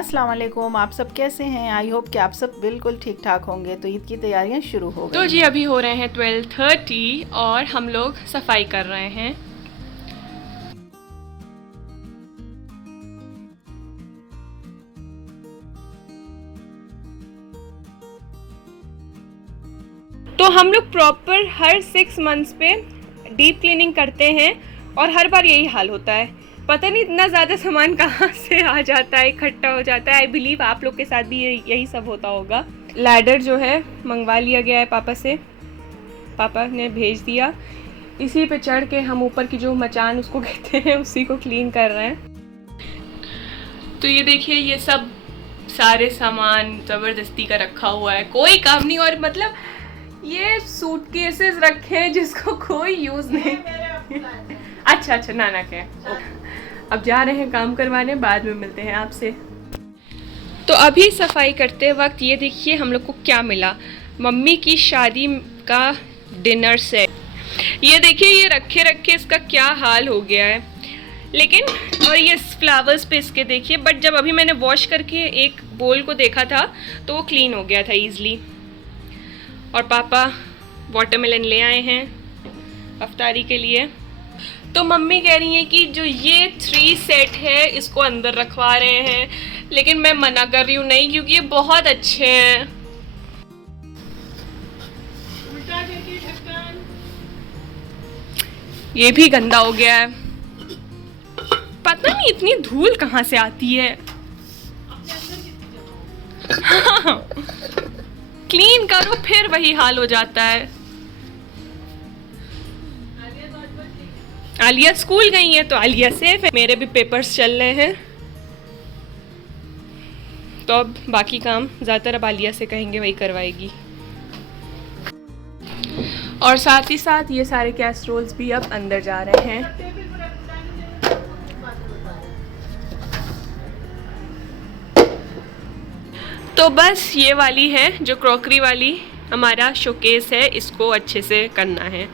अस्सलाम वालेकुम। आप सब कैसे हैं? आई होप कि आप सब बिल्कुल ठीक ठाक होंगे। तो ईद की तैयारियां शुरू हो गई। तो जी अभी हो रहे हैं 12:30 और हम लोग सफाई कर रहे हैं। तो हम लोग प्रॉपर हर 6 मंथ्स पे डीप क्लीनिंग करते हैं और हर बार यही हाल होता है। पता नहीं इतना ज़्यादा सामान कहाँ से आ जाता है, इकट्ठा हो जाता है। आई बिलीव आप लोग के साथ भी यही सब होता होगा। लैडर जो है मंगवा लिया गया है पापा से, पापा ने भेज दिया। इसी पे चढ़ के हम ऊपर की जो मचान उसको कहते हैं उसी को क्लीन कर रहे हैं। तो ये देखिए, ये सब सारे सामान ज़बरदस्ती का रखा हुआ है, कोई काम नहीं। और मतलब ये सूटकेसेस रखे हैं जिसको कोई यूज़ नहीं। अच्छा नाना के। अब जा रहे हैं काम करवाने, बाद में मिलते हैं आपसे। तो अभी सफाई करते वक्त ये देखिए हम लोग को क्या मिला, मम्मी की शादी का डिनर सेट। ये देखिए, ये रखे रखे इसका क्या हाल हो गया है। लेकिन और ये फ्लावर्स पे इसके देखिए, बट जब अभी मैंने वॉश करके एक बोल को देखा था तो वो क्लीन हो गया था ईजिली। और पापा वाटरमेलन ले आए हैं अफ्तारी के लिए। तो मम्मी कह रही है कि जो ये 3 सेट है इसको अंदर रखवा रहे हैं, लेकिन मैं मना कर रही हूँ नहीं, क्योंकि ये बहुत अच्छे हैं। ये भी गंदा हो गया है, पता नहीं इतनी धूल कहाँ से आती है। क्लीन करो फिर वही हाल हो जाता है। आलिया स्कूल गई है तो आलिया सेफ है। मेरे भी पेपर्स चल रहे हैं, तो अब बाकी काम ज़्यादातर अब आलिया से कहेंगे, वही करवाएगी। और साथ ही साथ ये सारे कैसरोल्स भी अब अंदर जा रहे हैं। तो बस ये वाली है जो क्रॉकरी वाली हमारा शोकेस है, इसको अच्छे से करना है।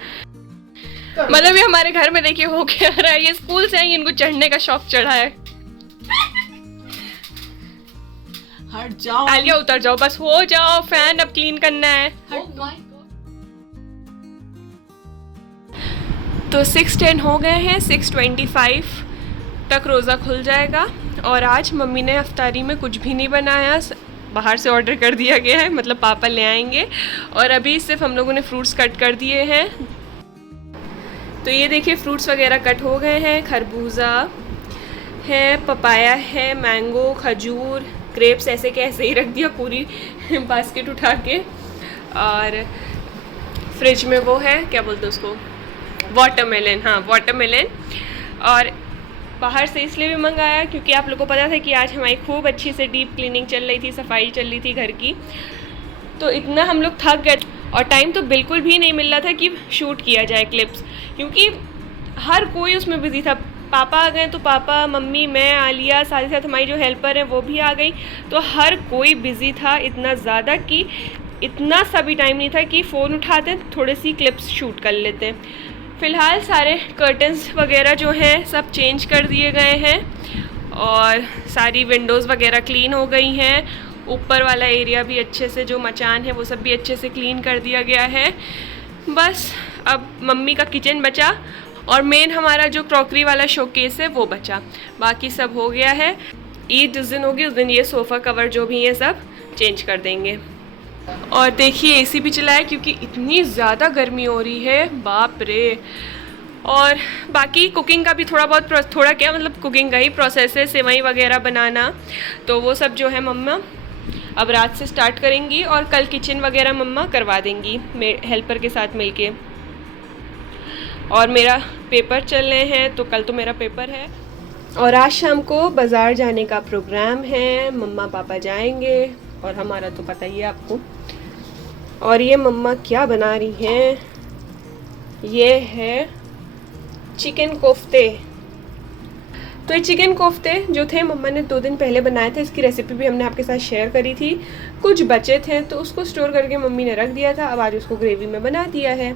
मतलब ये हमारे घर में देखिए हो क्या रहा है। ये स्कूल से आई, इनको चढ़ने का शौक चढ़ा है। हट जाओ आलिया, उतर जाओ, बस हो जाओ। फैन अब क्लीन करना है। तो 6:10 हो गए हैं, 6:25 तक रोज़ा खुल जाएगा। और आज मम्मी ने अफ्तारी में कुछ भी नहीं बनाया, बाहर से ऑर्डर कर दिया गया है, मतलब पापा ले आएंगे। और अभी सिर्फ हम लोगों ने फ्रूट्स कट कर दिए हैं। तो ये देखिए फ्रूट्स वगैरह कट हो गए हैं। खरबूजा है, पपाया है, मैंगो, खजूर, ग्रेप्स ऐसे के ऐसे ही रख दिया पूरी बास्केट उठा के। और फ्रिज में वो है, क्या बोलते हैं उसको, वाटरमेलन। हाँ, वाटरमेलन। और बाहर से इसलिए भी मंगाया क्योंकि आप लोगों को पता था कि आज हमारी खूब अच्छी से डीप क्लीनिंग चल रही थी, सफाई चल रही थी घर की। तो इतना हम लोग थक गए और टाइम तो बिल्कुल भी नहीं मिल रहा था कि शूट किया जाए क्लिप्स, क्योंकि हर कोई उसमें बिजी था। पापा आ गए तो पापा, मम्मी, मैं, आलिया, साथ ही साथ हमारी जो हेल्पर है वो भी आ गई। तो हर कोई बिजी था इतना ज़्यादा कि इतना सा भी टाइम नहीं था कि फ़ोन उठाते थोड़ी सी क्लिप्स शूट कर लेते। फ़िलहाल सारे कर्टन्स वगैरह जो हैं सब चेंज कर दिए गए हैं और सारी विंडोज़ वगैरह क्लीन हो गई हैं। ऊपर वाला एरिया भी अच्छे से, जो मचान है वो सब भी अच्छे से क्लीन कर दिया गया है। बस अब मम्मी का किचन बचा और मेन हमारा जो क्रॉकरी वाला शोकेस है वो बचा, बाकी सब हो गया है। ईद जिस दिन होगी उस दिन ये सोफ़ा कवर जो भी है सब चेंज कर देंगे। और देखिए एसी भी चला है क्योंकि इतनी ज़्यादा गर्मी हो रही है, बाप रे। और बाकी कुकिंग का भी थोड़ा क्या मतलब कुकिंग का ही प्रोसेस है, सेवई वगैरह बनाना। तो वो सब जो है मम्मा अब रात से स्टार्ट करेंगी और कल किचन वगैरह मम्मा करवा देंगी हेल्पर के साथ मिलके। और मेरा पेपर चल रहे हैं तो कल तो मेरा पेपर है। और आज शाम को बाज़ार जाने का प्रोग्राम है, मम्मा पापा जाएंगे और हमारा तो पता ही है आपको। और ये मम्मा क्या बना रही हैं, ये है चिकन कोफ्ते। तो ये चिकन कोफ्ते जो थे मम्मा ने 2 दिन पहले बनाए थे, इसकी रेसिपी भी हमने आपके साथ शेयर करी थी। कुछ बचे थे तो उसको स्टोर करके मम्मी ने रख दिया था, अब आज उसको ग्रेवी में बना दिया है।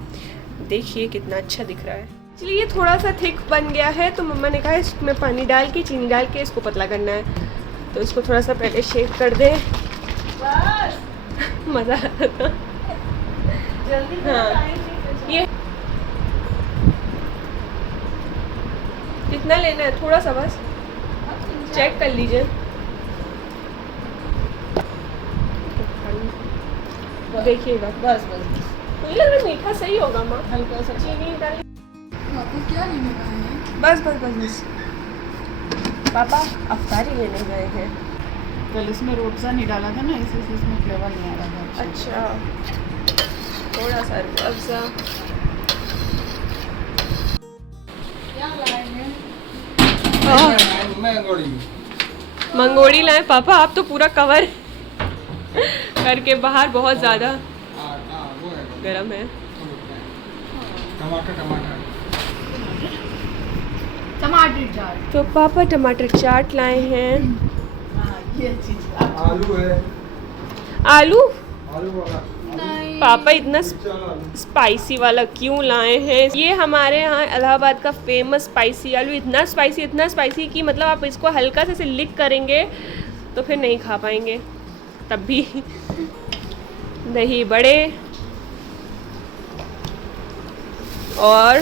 देखिए कितना अच्छा दिख रहा है। चलिए ये थोड़ा सा थिक बन गया है तो मम्मा ने कहा इसमें पानी डाल के, चीनी डाल के इसको पतला करना है। तो इसको थोड़ा सा पहले शेक कर दें। मज़ा आ रहा था। जल्दी हाँ, ये कितना लेना है? थोड़ा सा बस चेक कर लीजिए। देखिएगा, बस मुझे लग रहा है मीठा सही होगा माँ। हल्का सा चीनी डाल। आपको क्या लेने गए हैं? बस बस बस बस पापा अफ्तारी लेने गए हैं। कल इसमें रोबज़ा नहीं डाला था ना, इसी से इसमें फ्लेवर नहीं आ रहा था। अच्छा, थोड़ा सा अफजा। क्या लाए हैं? मंगोड़ी लाए पापा। आप तो पूरा कवर करके बाहर, बहुत ज़्यादा गरम है। टमाटर चाट। तो पापा टमाटर चाट लाए हैं। हाँ, ये चीज़ आलू है। आलू? आलू वाला नहीं। पापा इतना स्पाइसी वाला क्यों लाए हैं? ये हमारे यहाँ इलाहाबाद का फेमस स्पाइसी आलू। इतना स्पाइसी कि मतलब आप इसको हल्का से लिक करेंगे तो फिर नहीं खा पाएंगे। तब भी दही बड़े और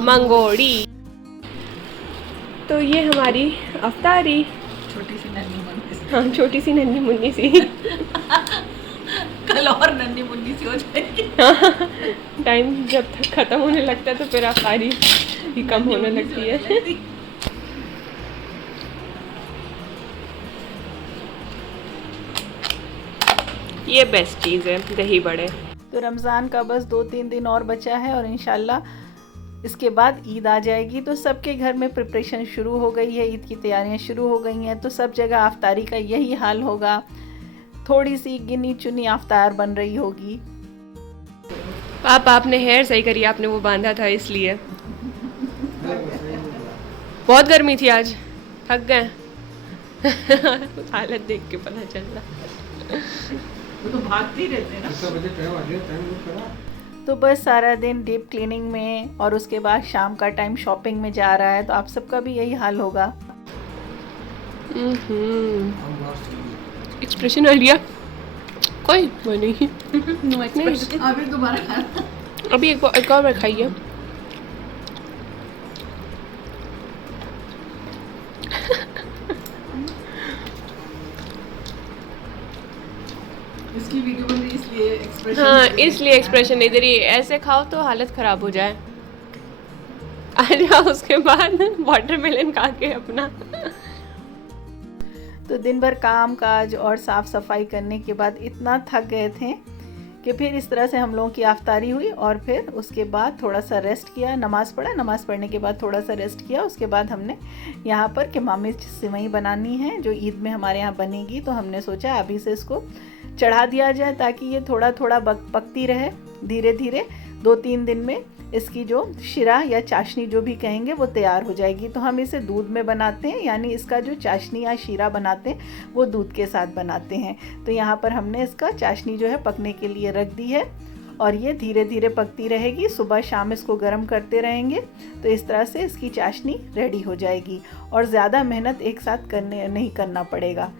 मंगोड़ी। तो ये हमारी अफ्तारी। छोटी सी नन्ही मुन्नी सी। हाँ, छोटी सी नन्ही मुन्नी सी। कल और नन्ही मुन्नी सी हो जाएगी। टाइम जब तक ख़त्म होने लगता है तो फिर अफ्तारी ही कम होने लगती है। ये बेस्ट चीज़ है, दही बड़े। तो रमज़ान का बस 2-3 दिन और बचा है और इंशाल्लाह इसके बाद ईद आ जाएगी। तो सबके घर में प्रिपरेशन शुरू हो गई है, ईद की तैयारियां शुरू हो गई हैं। तो सब जगह अफ्तारी का यही हाल होगा। थोड़ी सी गिनी चुनी अफ्तार बन रही होगी। पापा आपने हेयर सही करी, आपने वो बांधा था इसलिए। बहुत गर्मी थी आज, थक गए। हालत देख के पता चल रहा। वो तो भागते ही रहते हैं ना। कितना बजे टाइम आ गया? टाइम नोट करा। तो बस सारा दिन डीप क्लीनिंग में और उसके बाद शाम का टाइम शॉपिंग में जा रहा है। तो आप सबका भी यही हाल होगा। हम लास्ट एक्सप्रेशन आ लिया कोई वो नहीं। No expression. अभी दोबारा खाना। अभी एक और बार खाइए। इसकी वीडियो बन रही इसलिए एक्सप्रेशन। हाँ, इसलिए एक्सप्रेशन नहीं दे रही। ऐसे खाओ तो हालत ख़राब हो जाए। आ जाओ उसके बाद वाटरमेलन खा के अपना। तो दिन भर काम काज और साफ़ सफाई करने के बाद इतना थक गए थे कि फिर इस तरह से हम लोगों की अफ्तारी हुई और फिर उसके बाद थोड़ा सा रेस्ट किया, नमाज़ पढ़ा। नमाज़ पढ़ने के बाद थोड़ा सा रेस्ट किया। उसके बाद हमने यहाँ पर किमामी सेवई बनानी है जो ईद में हमारे यहाँ बनेगी। तो हमने सोचा अभी से इसको चढ़ा दिया जाए ताकि ये थोड़ा थोड़ा पकती रहे। धीरे धीरे 2-3 दिन में इसकी जो शिरा या चाशनी जो भी कहेंगे वो तैयार हो जाएगी। तो हम इसे दूध में बनाते हैं, यानी इसका जो चाशनी या शिरा बनाते हैं वो दूध के साथ बनाते हैं। तो यहाँ पर हमने इसका चाशनी जो है पकने के लिए रख दी है और ये धीरे धीरे पकती रहेगी। सुबह शाम इसको गर्म करते रहेंगे तो इस तरह से इसकी चाशनी रेडी हो जाएगी और ज़्यादा मेहनत एक साथ नहीं करना पड़ेगा।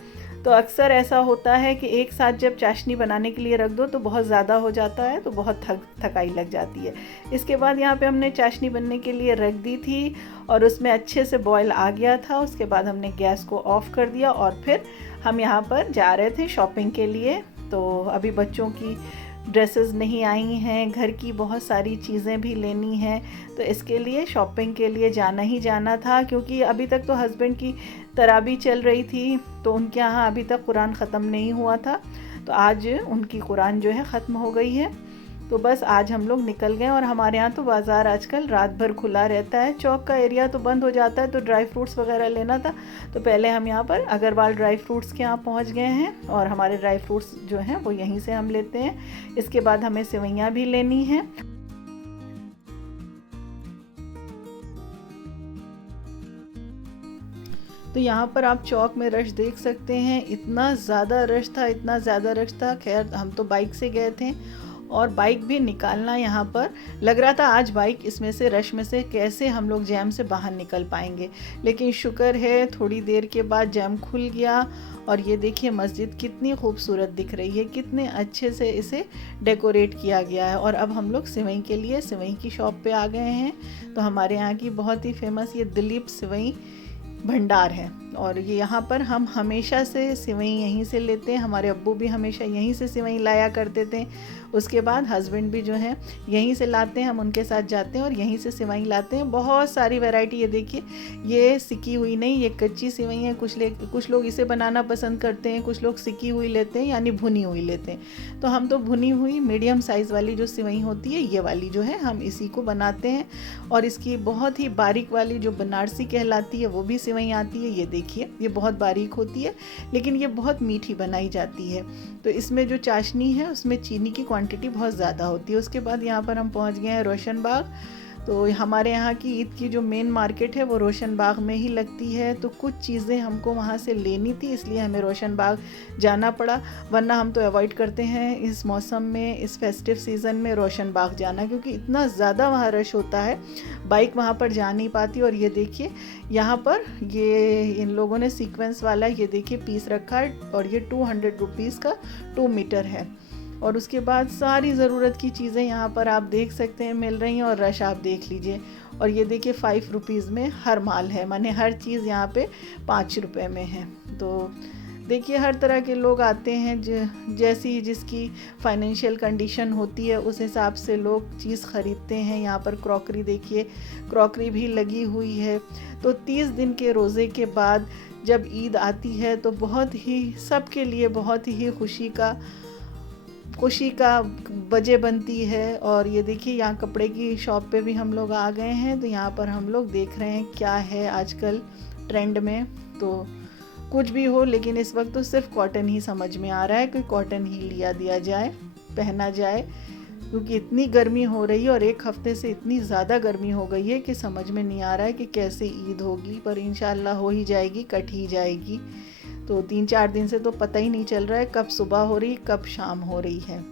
तो अक्सर ऐसा होता है कि एक साथ जब चाशनी बनाने के लिए रख दो तो बहुत ज़्यादा हो जाता है, तो बहुत थकाई लग जाती है। इसके बाद यहाँ पे हमने चाशनी बनने के लिए रख दी थी और उसमें अच्छे से बॉयल आ गया था। उसके बाद हमने गैस को ऑफ़ कर दिया और फिर हम यहाँ पर जा रहे थे शॉपिंग के लिए। तो अभी बच्चों की ड्रेसेस नहीं आई हैं, घर की बहुत सारी चीज़ें भी लेनी हैं। तो इसके लिए शॉपिंग के लिए जाना ही जाना था, क्योंकि अभी तक तो हस्बैंड की तराबी चल रही थी तो उनके यहाँ अभी तक कुरान ख़त्म नहीं हुआ था। तो आज उनकी कुरान जो है ख़त्म हो गई है। तो बस आज हम लोग निकल गए और हमारे यहाँ तो बाज़ार आजकल रात भर खुला रहता है। चौक का एरिया तो बंद हो जाता है। तो ड्राई फ्रूट्स वगैरह लेना था तो पहले हम यहाँ पर अग्रवाल ड्राई फ्रूट्स के यहाँ पहुँच गए हैं और हमारे ड्राई फ्रूट्स जो हैं वो यहीं से हम लेते हैं। इसके बाद हमें सेवइयाँ भी लेनी हैं। तो यहाँ पर आप चौक में रश देख सकते हैं। इतना ज़्यादा रश था, इतना ज़्यादा रश था। खैर हम तो बाइक से गए थे और बाइक भी निकालना यहाँ पर लग रहा था आज बाइक इसमें से रश में से कैसे हम लोग जैम से बाहर निकल पाएंगे, लेकिन शुक्र है थोड़ी देर के बाद जैम खुल गया। और ये देखिए मस्जिद कितनी खूबसूरत दिख रही है, कितने अच्छे से इसे डेकोरेट किया गया है। और अब हम लोग सिवई के लिए सिवई की शॉप पे आ गए हैं। तो हमारे यहाँ की बहुत ही फेमस ये दिलीप सिवई भंडार है और ये यहाँ पर हम हमेशा से सिवई यहीं से लेते हैं। हमारे अब्बू भी हमेशा यहीं से सिवई लाया करते थे। उसके बाद हस्बैंड भी जो है यहीं से लाते हैं, हम उनके साथ जाते हैं और यहीं से सिवई लाते हैं। बहुत सारी वैरायटी, ये देखिए ये सिकी हुई नहीं, ये कच्ची सिवई है। कुछ लोग इसे बनाना पसंद करते हैं, कुछ लोग सिकी हुई लेते हैं यानी भुनी हुई लेते हैं। तो हम तो भुनी हुई मीडियम साइज़ वाली जो सिवई होती है ये वाली जो है हम इसी को बनाते हैं। और इसकी बहुत ही बारीक वाली जो बनारसी कहलाती है वो भी सिवई आती है। ये देखिए ये बहुत बारीक होती है लेकिन ये बहुत मीठी बनाई जाती है। तो इसमें जो चाशनी है उसमें चीनी की क्वांटिटी बहुत ज़्यादा होती है। उसके बाद यहाँ पर हम पहुँच गए हैं रोशन बाग। तो हमारे यहाँ की ईद की जो मेन मार्केट है वो रोशन बाग में ही लगती है। तो कुछ चीज़ें हमको वहाँ से लेनी थी, इसलिए हमें रोशन बाग जाना पड़ा, वरना हम तो अवॉइड करते हैं इस मौसम में, इस फेस्टिव सीज़न में रोशन बाग जाना, क्योंकि इतना ज़्यादा वहाँ रश होता है, बाइक वहाँ पर जा नहीं पाती। और ये देखिए यहाँ पर ये इन लोगों ने सीक्वेंस वाला ये देखिए पीस रखा है और ये 200 रुपीज़ का 2 मीटर है। और उसके बाद सारी ज़रूरत की चीज़ें यहाँ पर आप देख सकते हैं मिल रही हैं और रश आप देख लीजिए। और ये देखिए 5 रुपीज़ में हर माल है, माने हर चीज़ यहाँ पे 5 रुपए में है। तो देखिए हर तरह के लोग आते हैं, जैसी जिसकी फाइनेंशियल कंडीशन होती है उस हिसाब से लोग चीज़ ख़रीदते हैं। यहाँ पर क्रॉकरी देखिए, क्रॉकरी भी लगी हुई है। तो 30 दिन के रोज़े के बाद जब ईद आती है तो बहुत ही सबके लिए बहुत ही खुशी का वजह बनती है। और ये देखिए यहाँ कपड़े की शॉप पे भी हम लोग आ गए हैं। तो यहाँ पर हम लोग देख रहे हैं क्या है आजकल ट्रेंड में। तो कुछ भी हो लेकिन इस वक्त तो सिर्फ कॉटन ही समझ में आ रहा है कि कॉटन ही दिया जाए, पहना जाए, क्योंकि इतनी गर्मी हो रही है और एक हफ्ते से इतनी ज़्यादा गर्मी हो गई है कि समझ में नहीं आ रहा है कि कैसे ईद होगी, पर इंशाल्लाह हो ही जाएगी, कट ही जाएगी। तो 3-4 दिन से तो पता ही नहीं चल रहा है कब सुबह हो रही कब शाम हो रही है।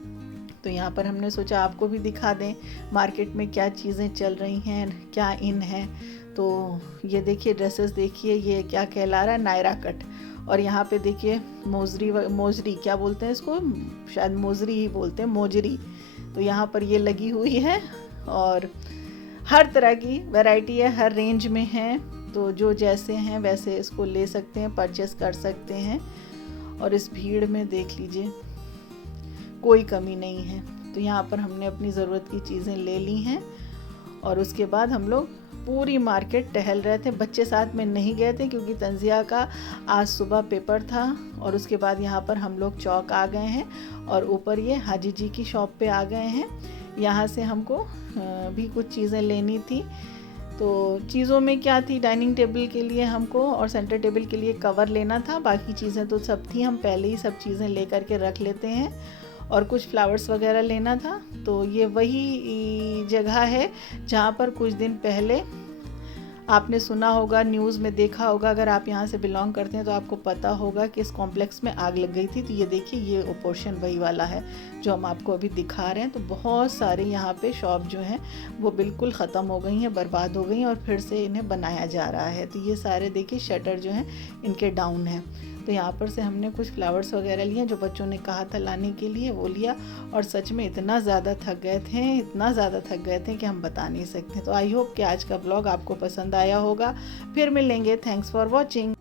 तो यहाँ पर हमने सोचा आपको भी दिखा दें मार्केट में क्या चीज़ें चल रही हैं, क्या इन है। तो ये देखिए ड्रेसेस देखिए, ये क्या कहला रहा है, नायरा कट। और यहाँ पे देखिए मोजरी क्या बोलते हैं इसको, शायद मोजरी ही बोलते हैं, मोजरी। तो यहाँ पर ये लगी हुई है और हर तरह की वैरायटी है, हर रेंज में है। तो जो जैसे हैं वैसे इसको ले सकते हैं, परचेस कर सकते हैं। और इस भीड़ में देख लीजिए कोई कमी नहीं है। तो यहाँ पर हमने अपनी ज़रूरत की चीज़ें ले ली हैं और उसके बाद हम लोग पूरी मार्केट टहल रहे थे। बच्चे साथ में नहीं गए थे क्योंकि तंजिया का आज सुबह पेपर था। और उसके बाद यहाँ पर हम लोग चौक आ गए हैं और ऊपर ये हाजी जी की शॉप पे आ गए हैं। यहाँ से हमको भी कुछ चीज़ें लेनी थी। तो चीज़ों में क्या थी, डाइनिंग टेबल के लिए हमको और सेंटर टेबल के लिए कवर लेना था, बाकी चीज़ें तो सब थी, हम पहले ही सब चीज़ें ले करके रख लेते हैं। और कुछ फ्लावर्स वगैरह लेना था। तो ये वही जगह है जहाँ पर कुछ दिन पहले आपने सुना होगा, न्यूज़ में देखा होगा, अगर आप यहाँ से बिलोंग करते हैं तो आपको पता होगा कि इस कॉम्प्लेक्स में आग लग गई थी। तो ये देखिए ये पोर्शन वही वाला है जो हम आपको अभी दिखा रहे हैं। तो बहुत सारे यहाँ पे शॉप जो हैं वो बिल्कुल ख़त्म हो गई हैं, बर्बाद हो गई हैं और फिर से इन्हें बनाया जा रहा है। तो ये सारे देखिए शटर जो हैं इनके डाउन हैं। तो यहाँ पर से हमने कुछ फ्लावर्स वगैरह लिए जो बच्चों ने कहा था लाने के लिए, वो लिया। और सच में इतना ज़्यादा थक गए थे कि हम बता नहीं सकते। तो आई होप कि आज का ब्लॉग आपको पसंद आया होगा। फिर मिलेंगे। Thanks for watching.